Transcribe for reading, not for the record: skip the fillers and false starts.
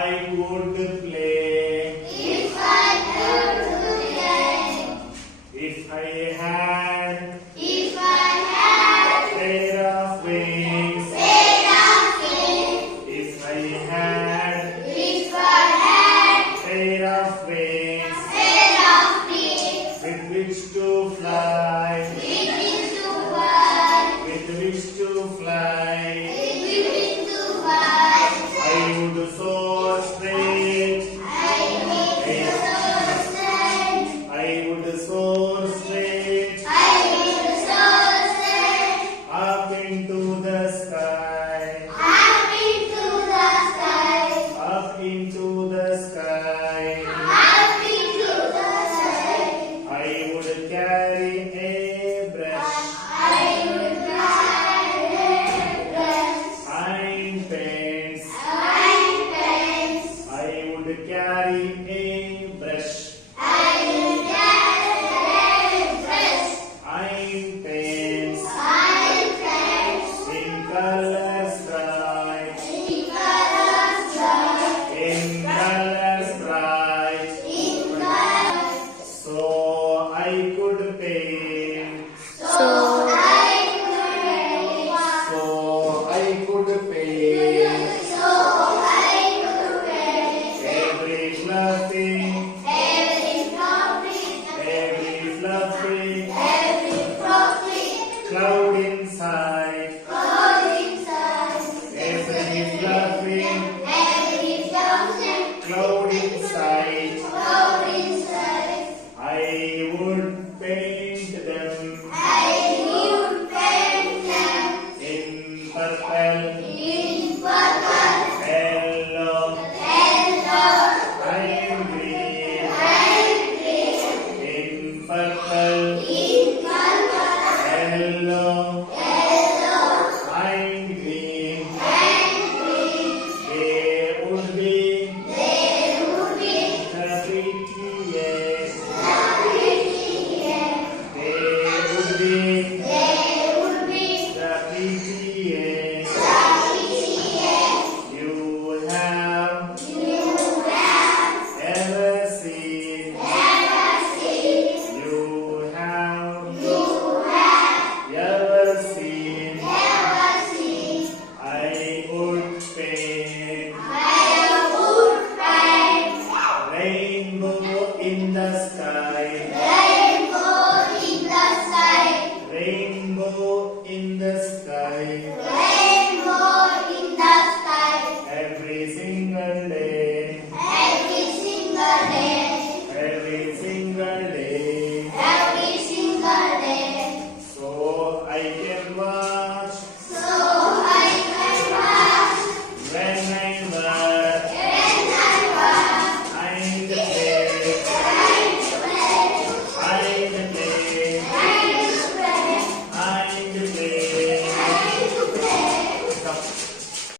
I could play. If I could play. If I had If I had pair of wings. pair of wings. If I had If I had pair of wings pair of wings. with which to fly. With which to fly. With which to fly. With which to fly. I would soar straight. I would soar straight. I would soar straight I would soar straight. up into the sky. Up into the sky. Up into the sky. Up into the sky. I would carry a brush. I would carry brush. I'm paints. I'm paints. I would carry a brush. I would carry brush. I'm paints. I'm paints. In colors bright. In colors bright. In colors bright. In colors. So I could paint. So I could paint. So I could paint. So I could paint. Every fluffy. Every fluffy. Every fluffy Every fluffy. cloud inside. Cloud inside. Every fluffy Every fluffy. cloud inside. Cloud inside. I would paint them I would paint them in purple, in purple, yellow, yellow, and green. and green. In purple, In purple, yellow, yellow, and green. and green. They would be They would be the prettiest. the prettiest. They would be They would be the prettiest. the prettiest. You have You have ever seen. ever seen. You have You have ever seen. ever seen. I would paint I would paint rainbow in the sky. rainbow in the sky. Rainbow in the sky. Rainbow in the sky. Every single day.